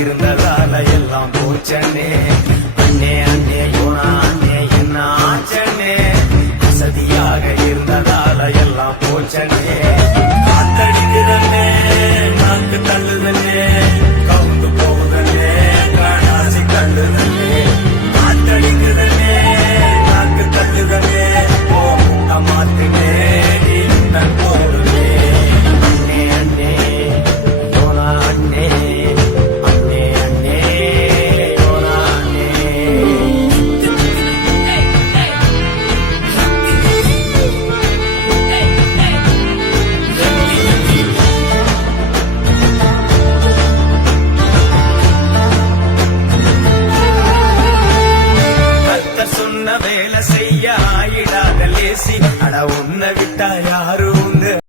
இருந்ததால எல்லாம் போச்சனே அண்ணே அண்ணே யோனா அண்ணே என்ன ஆச்சனே வசதியாக இருந்ததால எல்லாம் போச்சனே காத்தடிக்குதே நாக்கு தள்ளுதே கவுந்து போகுதே காணாசி கண்டுதே காத்தடிக்குதே நாக்கு தள்ளுதே ஓ மாத்தினே தன் போடுதே அண்ணே அண்ணே யோனா அண்ணே வேலை செய்ய ஆயிடாத லேசி அட உன்னை விட்டா